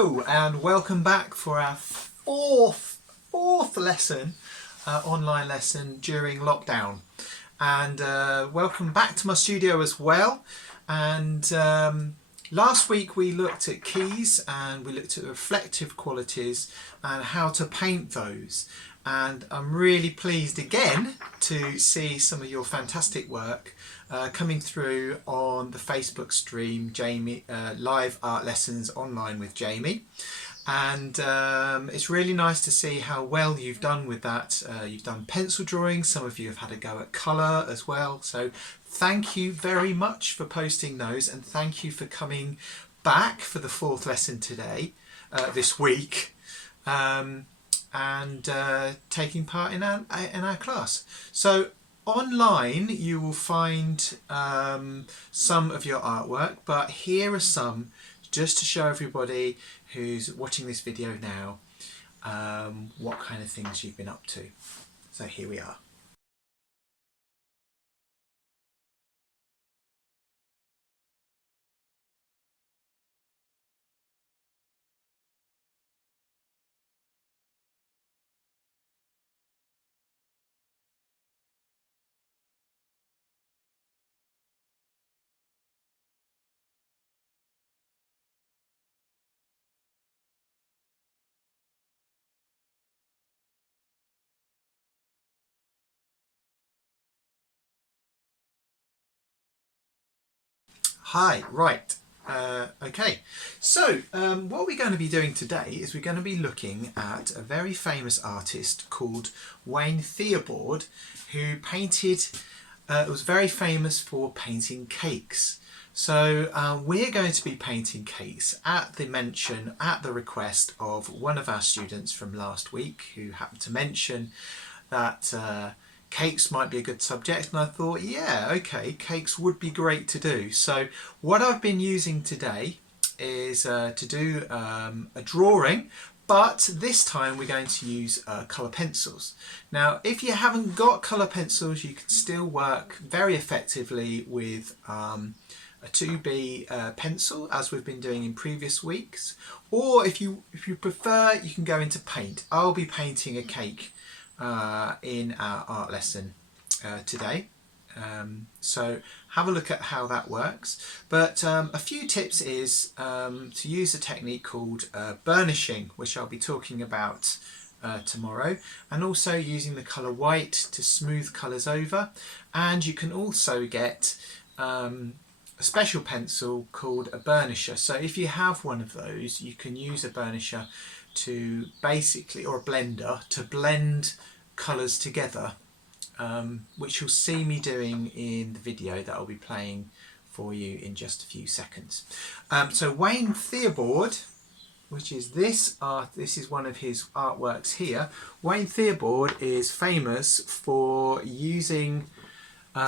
Hello and welcome back for our fourth lesson, online lesson during lockdown, and welcome back to my studio as well. And last week we looked at keys and we looked at reflective qualities and how to paint those, and I'm really pleased again to see some of your fantastic work coming through on the Facebook stream, Jamie, live art lessons online with Jamie. And it's really nice to see how well you've done with that. You've done pencil drawing, some of you have had a go at colour as well, so thank you very much for posting those, and thank you for coming back for the fourth lesson today, this week, and taking part in our class. So online you will find some of your artwork, but here are some just to show everybody who's watching this video now what kind of things you've been up to. So here we are. Hi, right. Okay, so what we're going to be doing today is we're going to be looking at a very famous artist called Wayne Thiebaud, who painted, was very famous for painting cakes. So we're going to be painting cakes at the request of one of our students from last week, who happened to mention that cakes might be a good subject, and I thought, yeah, okay, cakes would be great to do. So what I've been using today is to do a drawing, but this time we're going to use colour pencils. Now if you haven't got colour pencils, you can still work very effectively with a 2B pencil, as we've been doing in previous weeks, or if you prefer, you can go into paint. I'll be painting a cake in our art lesson today, so have a look at how that works. But a few tips is to use a technique called burnishing, which I'll be talking about tomorrow, and also using the colour white to smooth colours over. And you can also get a special pencil called a burnisher. So if you have one of those, you can use a burnisher to basically, or a blender, to blend colours together, which you'll see me doing in the video that I'll be playing for you in just a few seconds. So Wayne Thiebaud, which is this is one of his artworks here. Wayne Thiebaud is famous for using,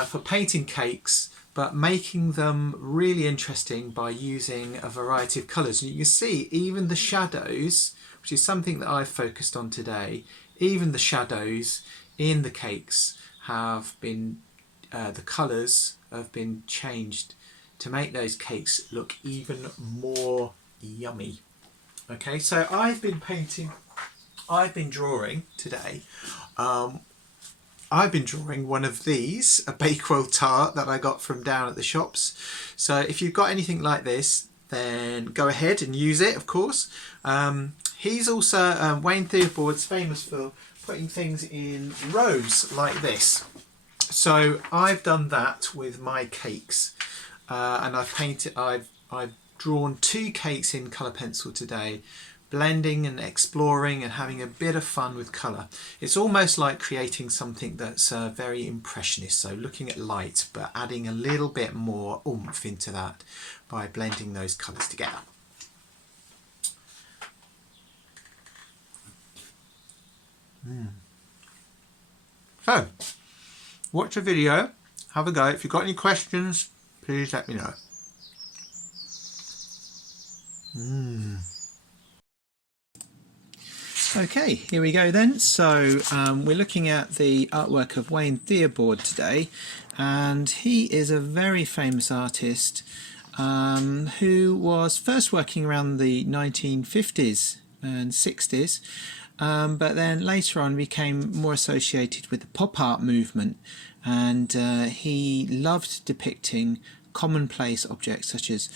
for painting cakes, but making them really interesting by using a variety of colours. And you can see even the shadows, which is something that I've focused on today, even the shadows in the cakes have been, the colours have been changed to make those cakes look even more yummy. Okay, so I've been drawing today. I've been drawing one of these, a Bakewell tart that I got from down at the shops. So if you've got anything like this, then go ahead and use it, of course. He's also, Wayne Thiebaud's famous for putting things in rows like this. So I've done that with my cakes, and I've drawn 2 cakes in colour pencil today, blending and exploring and having a bit of fun with colour. It's almost like creating something that's very impressionist, so looking at light but adding a little bit more oomph into that by blending those colours together. So watch the video, have a go. If you've got any questions, please let me know. Okay, here we go then. So we're looking at the artwork of Wayne Thiebaud today, and he is a very famous artist who was first working around the 1950s and 60s, but then later on became more associated with the pop art movement, and he loved depicting commonplace objects such as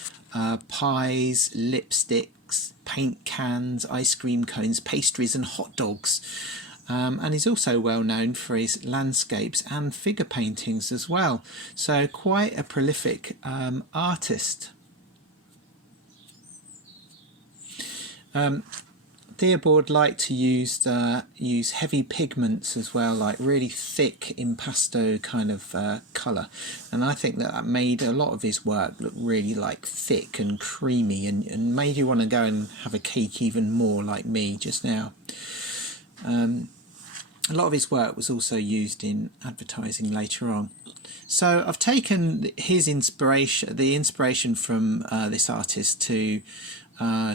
pies, lipsticks, paint cans, ice cream cones, pastries and hot dogs. And he's also well known for his landscapes and figure paintings as well. So quite a prolific artist. Thiebaud liked to use heavy pigments as well, like really thick impasto kind of colour, and I think that made a lot of his work look really like thick and creamy, and made you want to go and have a cake even more, like me just now. A lot of his work was also used in advertising later on. So I've taken his inspiration, the inspiration from this artist to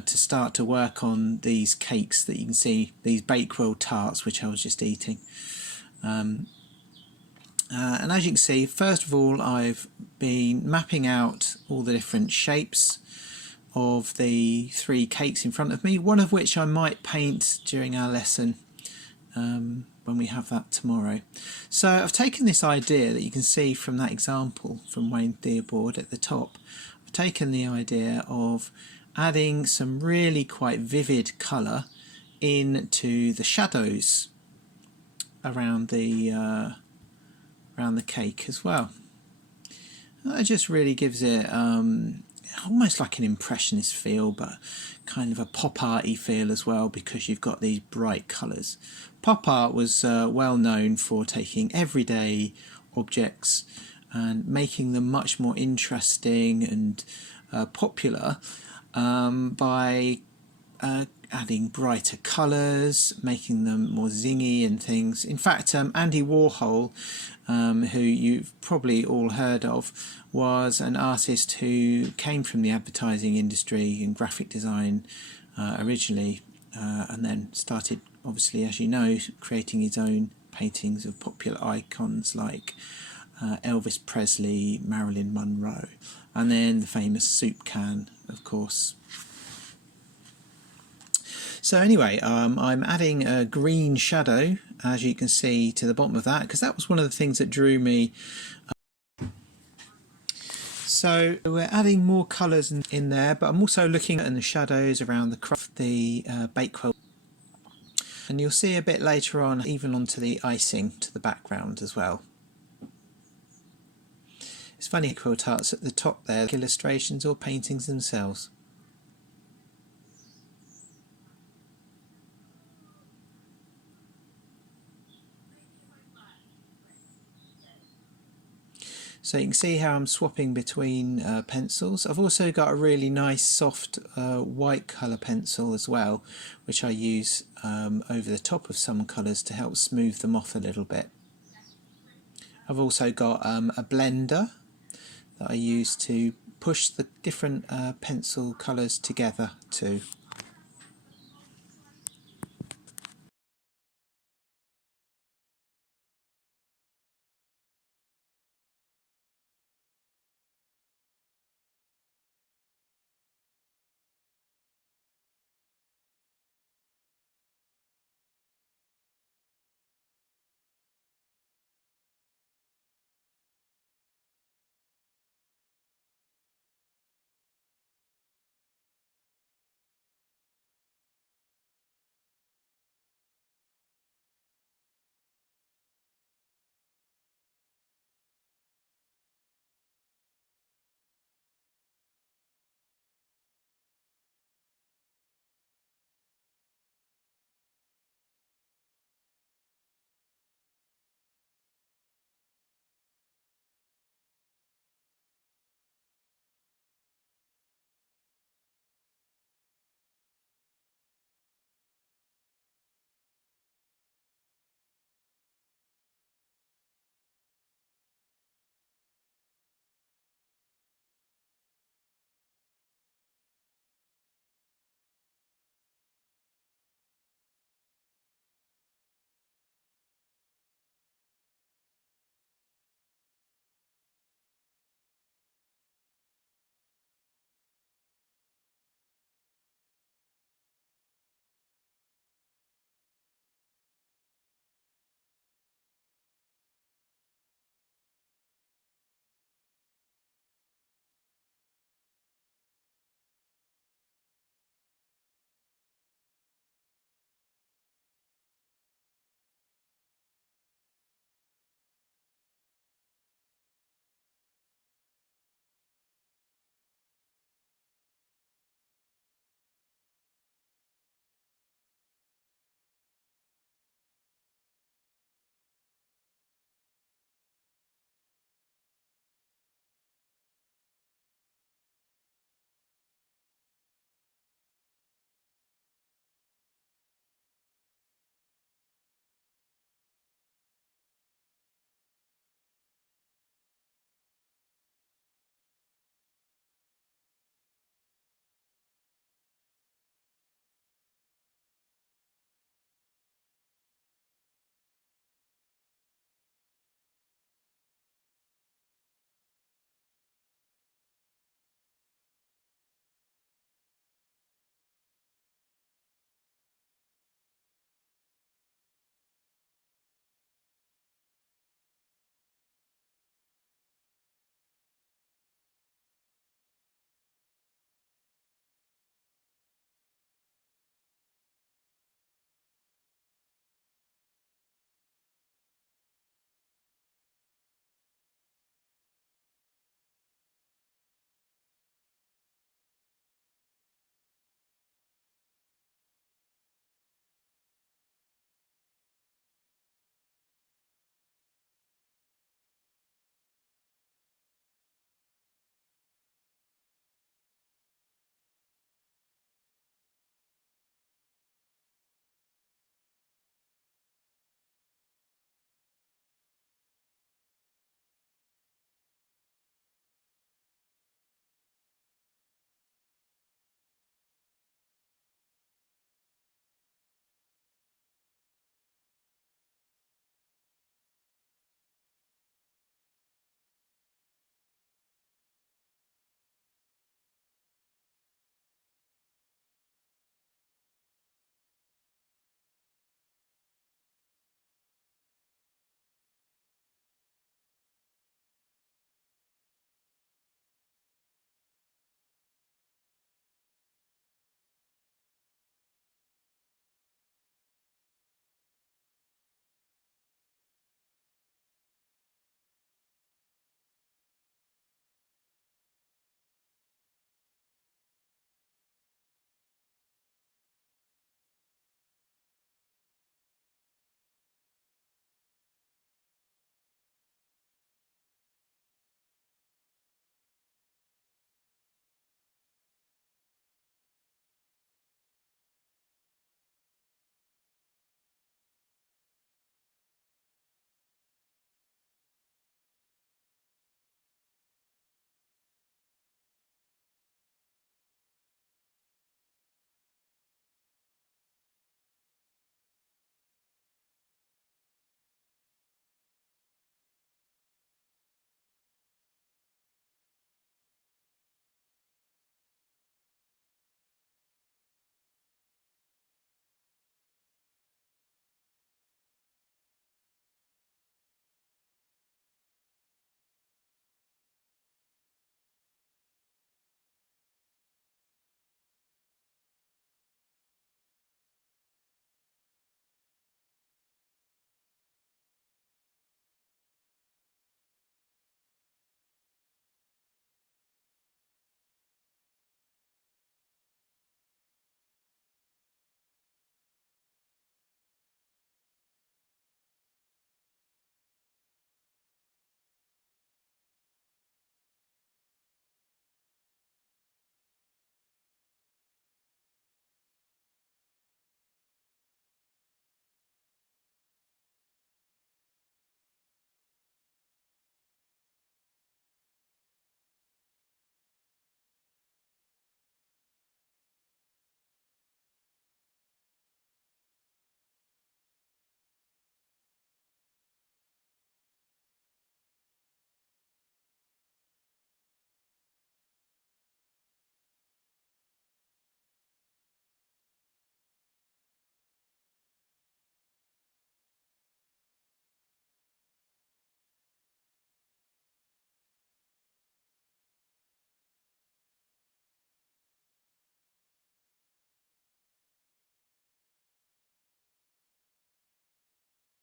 start to work on these cakes that you can see, these Bakewell tarts, which I was just eating. And as you can see, first of all, I've been mapping out all the different shapes of the 3 cakes in front of me, one of which I might paint during our lesson when we have that tomorrow. So I've taken this idea that you can see from that example from Wayne Thiebaud at the top. I've taken the idea of adding some really quite vivid colour into the shadows around the cake as well. That just really gives it almost like an impressionist feel, but kind of a pop arty feel as well, because you've got these bright colours. Pop art was well known for taking everyday objects and making them much more interesting and popular by adding brighter colours, making them more zingy and things. In fact, Andy Warhol, who you've probably all heard of, was an artist who came from the advertising industry and graphic design originally, and then started, obviously, as you know, creating his own paintings of popular icons like Elvis Presley, Marilyn Monroe, and then the famous soup can, of course. So anyway, I'm adding a green shadow, as you can see, to the bottom of that, because that was one of the things that drew me. So we're adding more colours in there, but I'm also looking at the shadows around the Bakewell. And you'll see a bit later on, even onto the icing to the background as well. It's funny, Bakewell tarts at the top there, illustrations or paintings themselves. So you can see how I'm swapping between pencils. I've also got a really nice soft white colour pencil as well, which I use over the top of some colours to help smooth them off a little bit. I've also got a blender that I use to push the different pencil colours together too.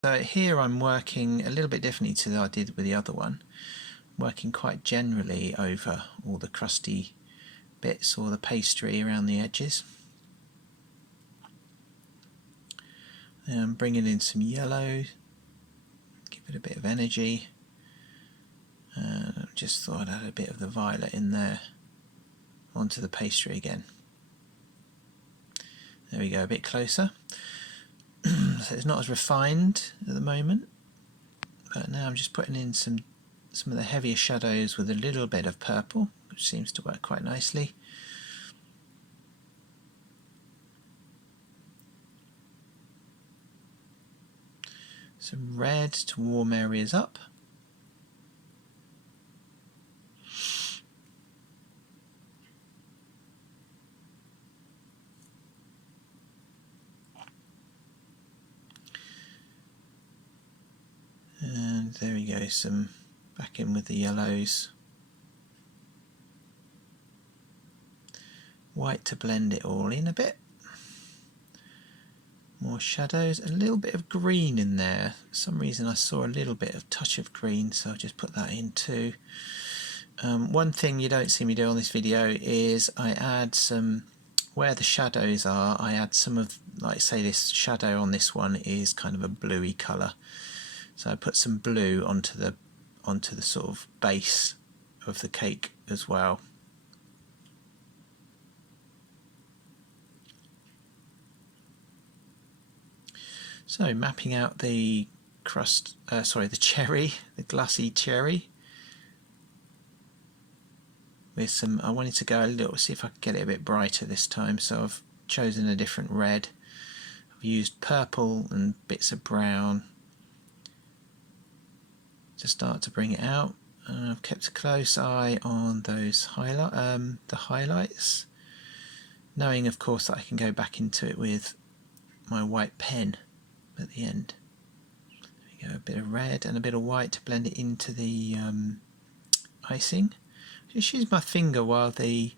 So here I'm working a little bit differently to what I did with the other one, working quite generally over all the crusty bits or the pastry around the edges. And bringing in some yellow, give it a bit of energy. Just thought I'd add a bit of the violet in there onto the pastry again. There we go, a bit closer. So it's not as refined at the moment, but now I'm just putting in some of the heavier shadows with a little bit of purple, which seems to work quite nicely. Some red to warm areas up. And there we go, some back in with the yellows. White to blend it all in a bit. More shadows, a little bit of green in there. For some reason I saw a little bit of touch of green, so I'll just put that in too. One thing you don't see me do on this video is I add some, where the shadows are, I add some of, like say this shadow on this one is kind of a bluey colour. So I put some blue onto the sort of base of the cake as well. So mapping out the crust, the cherry, the glassy cherry. With some, I wanted to go a little, see if I could get it a bit brighter this time, so I've chosen a different red. I've used purple and bits of brown to start to bring it out, and I've kept a close eye on those the highlights, knowing of course that I can go back into it with my white pen at the end. There we go, a bit of red and a bit of white to blend it into the icing. Just use my finger while the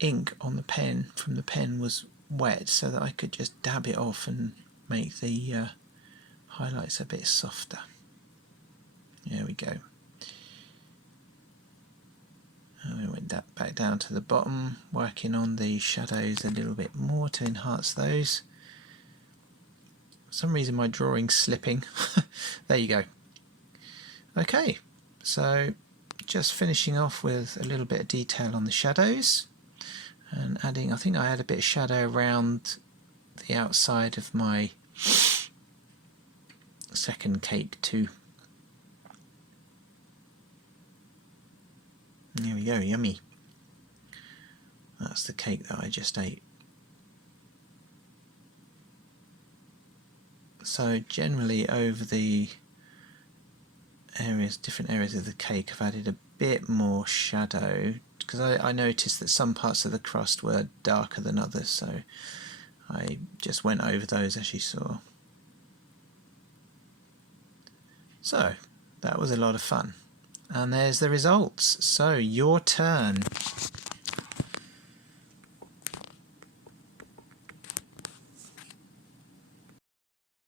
ink on the pen from the pen was wet, so that I could just dab it off and make the highlights a bit softer. There we go. And we went back down to the bottom, working on the shadows a little bit more to enhance those. For some reason my drawing's slipping. There you go. Okay, so just finishing off with a little bit of detail on the shadows and adding, I think I had a bit of shadow around the outside of my second cake too. There we go, yummy. That's the cake that I just ate. So generally over the areas, different areas of the cake, I've added a bit more shadow because I noticed that some parts of the crust were darker than others, so I just went over those as you saw. So that was a lot of fun. And there's the results. So your turn.